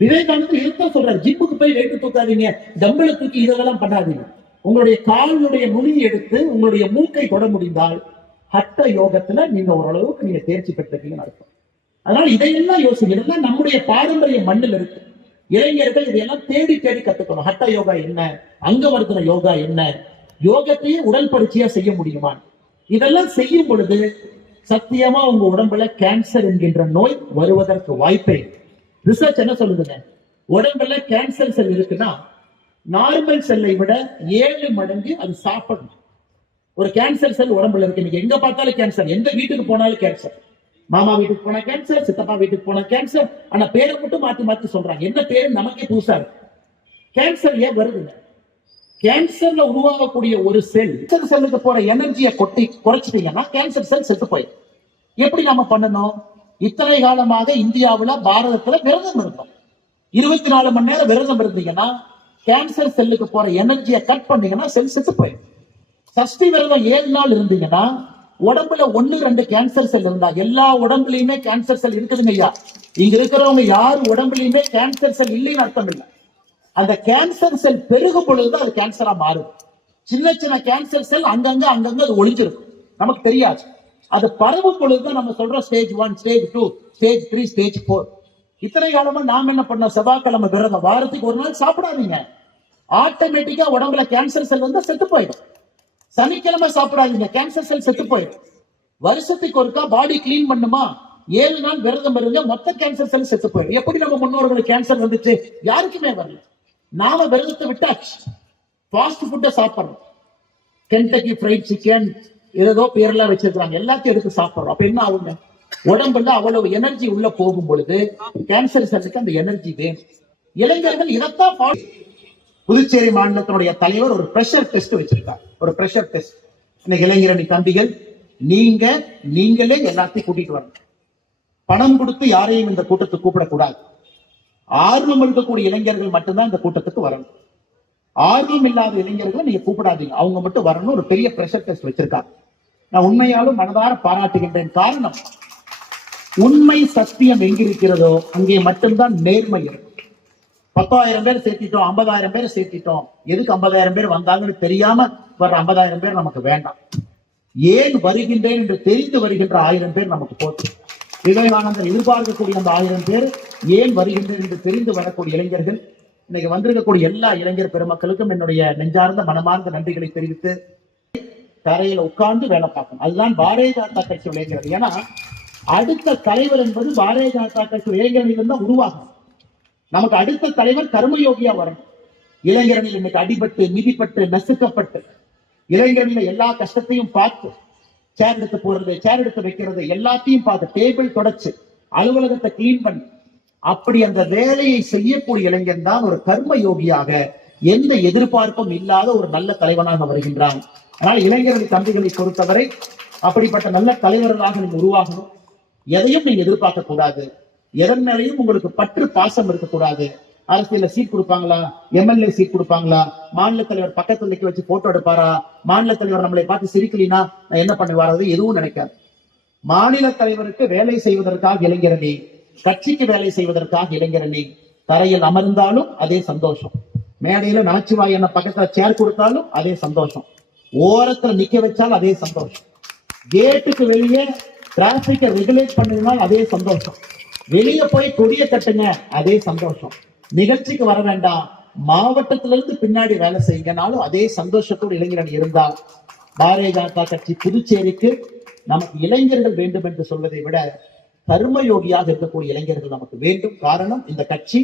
விவேகானந்தர் இதுதான் சொல்றாரு, ஜிம்முக்கு போய் வெயிட்டு தூக்காதீங்க, டம்பளை தூக்கி இதெல்லாம் பண்ணாதீங்க. உங்களுடைய காலினுடைய நுனியை எடுத்து உங்களுடைய மூக்கை தொட முடிந்தால் ஹட்ட யோகத்துல நீங்க ஓரளவுக்கு நீங்க தேர்ச்சி பெற்றிருக்கீங்கன்னு அர்த்தம். அதனால இதையெல்லாம் யோசிக்கணும். நம்முடைய பாரம்பரிய மண்ணில் இருக்கு. இளைஞர்கள் இதையெல்லாம் தேடி தேடி கத்துக்கணும். ஹட்ட யோகா என்ன, அங்கவர்த்தன யோகா என்ன, யோகத்தையே உடல் பயிற்சியா செய்ய முடியுமா? இதெல்லாம் செய்யும் பொழுது சத்தியமா உங்க உடம்புல கேன்சர் என்கின்ற நோய் வருவதற்கு வாய்ப்பே. ரிசர்ச் என்ன சொல்லுதுங்க, உடம்புல கேன்சர் செல் இருக்குன்னா நார்மல் செல்லை விட 7 மடங்கு அது சாப்பிடணும். ஒரு கேன்சர் செல் உடம்புல இருக்கு. நீங்க எங்க பார்த்தாலும் கேன்சர், எந்த வீட்டுக்கு போனாலும் கேன்சர். மாமா வீட்டுக்கு போனா கேன்சர், சித்தப்பா வீட்டுக்கு போனா கேன்சர். ஆனா பேரை மட்டும் மாத்தி மாத்தி சொல்றாங்க. என்ன பேரு நமக்கே புதுசா இருக்கு. கேன்சர் ஏன் வருதுங்க? கேன்சர்ல உருவாகக்கூடிய ஒரு செல்லுக்கு போற எனர்ஜியை குறைச்சிட்டீங்கன்னா கேன்சர் செல் செத்து போயிடும். எப்படி நாம பண்ணணும்? இத்தனை காலமாக இந்தியாவுல பாரதத்துல விரதம் இருந்தோம். 24 மணி நேரம் விரதம் இருந்தீங்கன்னா கேன்சர் செல்லுக்கு போற எனர்ஜியை கட் பண்ணீங்கன்னா செல் செத்து போயிடும். சஷ்டி விரதம் 7 நாள் இருந்தீங்கன்னா உடம்புல 1-2 கேன்சர் செல் இருந்தா எல்லா உடம்புலயுமே கேன்சர் செல் இருக்குதுங்க ஐயா. இங்க இருக்கிறவங்க யாரு உடம்புலயுமே கேன்சர் செல் இல்லைன்னு அர்த்தம் இல்லை. அந்த கேன்சர் செல் பெருகும் பொழுதுதான் அது கேன்சரா மாறுது. சின்ன சின்ன கேன்சர் செல் அங்கங்க அது ஒளிஞ்சிருக்கும், நமக்கு தெரியாது. அது பரவும் பொழுதுதான் நம்ம சொல்றோம் ஸ்டேஜ் 1, ஸ்டேஜ் 2, ஸ்டேஜ் 3, ஸ்டேஜ் 4. இத்தனை காலமா நாம என்ன பண்ணோம்? செவ்வாய்க்கிழமை விரதம், வாரத்துக்கு 1 நாள் சாப்பிடாதீங்க. ஆட்டோமேட்டிக்கா உடம்புல கேன்சர் செல் வந்து செத்து போயிடும். சனிக்கிழமை சாப்பிடாதீங்க, கேன்சர் செல் செத்து போயிடும். வருஷத்துக்கு ஒருக்கா பாடி கிளீன் பண்ணுமா, 7 நாள் விரதம் இருங்க, மொத்த கேன்சர் செல் செத்து போயிடும். எப்படி நம்ம முன்னோர்களுக்கு கேன்சர் வந்துச்சு? யாருக்குமே வரல. நாம விரதத்தை விட்டாச்சு, ஃபாஸ்ட் ஃபுட்டை சாப்பிடுறோம். கென்டக்கி ஃப்ரைட் சிக்கன் ஏதோ பேர்லாம் வச்சிருக்காங்க, எல்லாத்தையும் எடுத்து சாப்பிடுறோம். அப்ப என்ன ஆகுங்க? உடம்புல அவ்வளவு எனர்ஜி உள்ள போகும் பொழுது கேன்சர் செல்லுக்கு அந்த எனர்ஜி வேணும். இளைஞர்கள் இதைத்தான். புதுச்சேரி மாநிலத்தினுடைய தலைவர் ஒரு பிரஷர் டெஸ்ட் வச்சிருக்காங்க. ஒரு பிரஷர் டெஸ்ட். இன்னைக்கு இளைஞரணி தம்பிகள், நீங்களே எல்லாத்தையும் கூட்டிட்டு வரணும். பணம் கொடுத்து யாரையும் இந்த கூட்டத்துக்கு கூப்பிடக்கூடாது. ஆர்வம் இருக்கக்கூடிய இளைஞர்கள் மட்டும்தான் இந்த கூட்டத்துக்கு வரணும். ஆர்வம் இல்லாத இளைஞர்கள் நீங்க கூப்பிடாதீங்க, அவங்க மட்டும் வரணும். ஒரு பெரிய பிரஷர் டெஸ்ட் வச்சிருக்காங்க. நான் உண்மையாலும் மனதார பாராட்டுகின்றேன். காரணம், உண்மை சத்தியம் எங்கிருக்கிறதோ அங்கே மட்டும்தான் நேர்மை இருக்கும். 10,000 பேர் சேர்த்திட்டோம், 50,000 பேர் சேர்த்திட்டோம். எதுக்கு 50,000 பேர் வந்தாங்கன்னு தெரியாம வர்ற 50,000 பேர் நமக்கு வேண்டாம். ஏன் வருகின்றேன் என்று தெரிந்து வருகின்ற 1000 பேர் நமக்கு போச்சு. விவேகானந்தர் எதிர்பார்க்கக்கூடிய அந்த 1000 பேர் ஏன் வருகின்றேன் என்று தெரிந்து வரக்கூடிய இளைஞர்கள். இன்னைக்கு வந்திருக்கக்கூடிய எல்லா இளைஞர் பெருமக்களுக்கும் என்னுடைய நெஞ்சார்ந்த மனமார்ந்த நன்றிகளை தெரிவித்து, தரையில உட்கார்ந்து வேலை பார்க்கணும். அதுதான் பாரதிய ஜனதா கட்சி இளைஞர்கள். ஏன்னா அடுத்த தலைவர் என்பது பாரதிய ஜனதா கட்சி இளைஞர்களில் தான் உருவாகும். நமக்கு அடுத்த தலைவர் கர்மயோகியா வரணும். இளைஞர்கள் இன்னைக்கு அடிபட்டு மிதிப்பட்டு நசுக்கப்பட்டு இளைஞர்கள் எல்லா கஷ்டத்தையும் பார்த்து, சேர் எடுத்து போறது, சேர் எடுத்து வைக்கிறது, எல்லாத்தையும் பார்த்து, டேபிள் தொடச்சு, அலுவலகத்தை கிளீன் பண்ணி, அப்படி அந்த வேலையை செய்யக்கூடிய இளைஞன் தான் ஒரு கர்ம யோகியாக எந்த எதிர்பார்ப்பும் இல்லாத ஒரு நல்ல தலைவனாக வருகின்றான். அதனால் இளைஞர்கள் தம்பிகளை பொறுத்தவரை அப்படிப்பட்ட நல்ல தலைவர்களாக நீங்க உருவாகணும். எதையும் நீங்க எதிர்பார்க்க கூடாது. எதன் மேலையும் உங்களுக்கு பற்று பாசம் இருக்கக்கூடாது. அரசியல சீட் கொடுப்பாங்களா, எம்எல்ஏ சீட் கொடுப்பாங்களா, மாநில தலைவர் பக்கத்துல வச்சு போட்டோ எடுப்பாரா, மாநில தலைவர் நம்மளை பார்த்து சிரிக்கலினா நான் என்ன பண்ணுவாரது எதுவும் நினைக்காது. மாநில தலைவருக்கு வேலை செய்வதற்காக இளைஞரணி, கட்சிக்கு வேலை செய்வதற்காக இளைஞரணி. தரையில் அமர்ந்தாலும் அதே சந்தோஷம், மேடையில நமச்சிவாய் என்ன பக்கத்துல சேர் கொடுத்தாலும் அதே சந்தோஷம், ஓரத்துல நிக்க வச்சாலும் அதே சந்தோஷம், கேட்டுக்கு வெளியே டிராபிக்கை ரெகுலேட் பண்ணினால் அதே சந்தோஷம், வெளியே போய் கொடிய கட்டுங்க அதே சந்தோஷம், நிகழ்ச்சிக்கு வர வேண்டாம் மாவட்டத்திலிருந்து பின்னாடி வேலை செய்யுங்கனாலும் அதே சந்தோஷத்தோடு இளைஞர்கள் இருந்தால் பாரதிய ஜனதா கட்சி புதுச்சேரிக்கு நமக்கு இளைஞர்கள் வேண்டும் என்று சொல்வதை விட கர்மயோகியாக இருக்கக்கூடிய இளைஞர்கள் நமக்கு வேண்டும். காரணம், இந்த கட்சி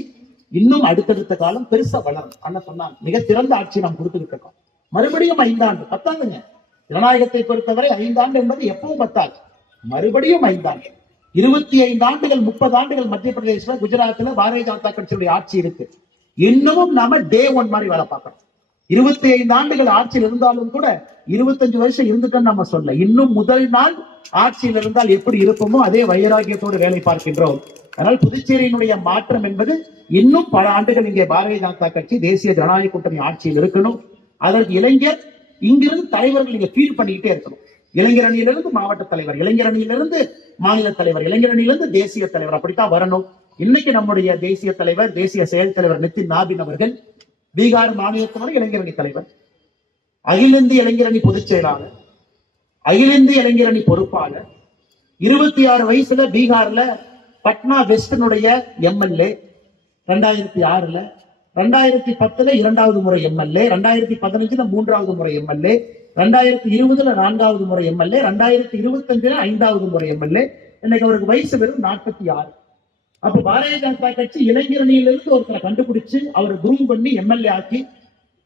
இன்னும் அடுத்தடுத்த காலம் பெருசா வளரும். அண்ணன் சொன்னாங்க, மிக சிறந்த ஆட்சி நாம் கொடுத்துக்கிட்டு இருக்கோம். மறுபடியும் 5 ஆண்டு பத்தாதுங்க. ஜனநாயகத்தை பொறுத்தவரை 5 ஆண்டு என்பது எப்பவும் பத்தாது. மறுபடியும் 5 ஆண்டு, 25 ஆண்டுகள் 30 ஆண்டுகள் மத்திய பிரதேசல, குஜராத்ல பாரதிய ஜனதா கட்சியுடைய ஆட்சி இருக்கு. இன்னமும் நாம டே 1 மாதிரி வேலை பார்க்கணும். 25 ஆண்டுகள் ஆட்சியில் இருந்தாலும் கூட 25 வருஷம் இருந்துட்டோன்னு நம்ம சொல்ல, இன்னும் முதல் நாள் ஆட்சியில் இருந்தால் எப்படி இருப்போமோ அதே வைராகியத்தோடு வேலை பார்க்கின்றோம். அதனால் புதுச்சேரியினுடைய மாற்றம் என்பது இன்னும் பல ஆண்டுகள் இங்கே பாரதிய ஜனதா கட்சி தேசிய ஜனநாயக கூட்டணி ஆட்சியில் இருக்கணும். அதற்கு இளைஞர் இங்கிருந்து தலைவர்கள் நீங்க ஃபீல் பண்ணிக்கிட்டே இருக்கணும். இளைஞர் அணியிலிருந்து மாவட்ட தலைவர், இளைஞர் அணியிலிருந்து மாநில தலைவர், இளைஞர் அணியிலிருந்து தேசிய தலைவர், அப்படித்தான் வரணும். இன்னைக்கு நம்முடைய தேசிய தலைவர், தேசிய செயல் தலைவர் நிதின் நாபின் அவர்கள் பீகார் மாநிலத்தினுடைய இளைஞரணி தலைவர், அகில இந்திய இளைஞரணி பொதுச் செயலாளர், அகில இந்திய இளைஞரணி பொறுப்பாளர், 26 வயசுல பீகார்ல பட்னா வெஸ்டனுடைய எம்எல்ஏ, 2006ல 2010ல 2வது முறை எம்எல்ஏ, 2015ல 3வது முறை எம்எல்ஏ, 2020ல 4வது முறை எம்எல்ஏ, 2025ல 5வது முறை எம்எல்ஏ. இன்னைக்கு அவருக்கு வயசு வெறும் 46. அப்ப பாரதிய ஜனதா கட்சி இளைஞரணியிலிருந்து ஒருத்தரை கண்டுபிடிச்சு அவரை குரூம் பண்ணி எம்எல்ஏ ஆக்கி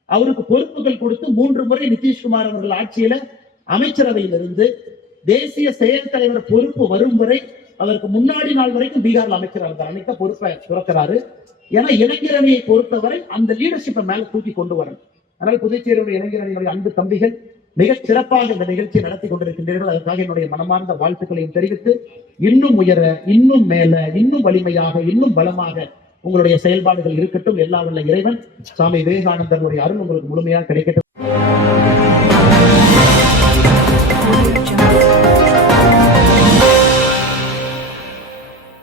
அவருக்கு பொறுப்புகள் கொடுத்து 3 முறை நிதிஷ்குமார் அவர்கள் ஆட்சியில அமைச்சரவையிலிருந்து தேசிய செயல் தலைவர் பொறுப்பு வரும் வரை அதற்கு முன்னாடி நாள் வரைக்கும் பீகார்ல அமைச்சராக இருந்தார். அன்னைக்கு பொறுப்பை துறக்கிறாரு. ஏன்னா இளைஞரணியை பொறுத்தவரை அந்த லீடர்ஷிப்பை மேல தூக்கி கொண்டு வரணும். அதனால புதுச்சேரியுடைய இளைஞரணியுடைய அன்பு தம்பிகள் மிகச் சிறப்பாக இந்த நிகழ்ச்சியை நடத்தி கொண்டிருக்கின்றீர்கள். அதற்காக என்னுடைய மனமார்ந்த வாழ்த்துக்களையும் தெரிவித்து, இன்னும் உயர, இன்னும் மேல, இன்னும் வலிமையாக, இன்னும் பலமாக உங்களுடைய செயல்பாடுகள் இருக்கட்டும். எல்லா வல்ல இறைவன் சாமி விவேகானந்தருடைய அருள் உங்களுக்கு முழுமையாக கிடைக்கட்டும்.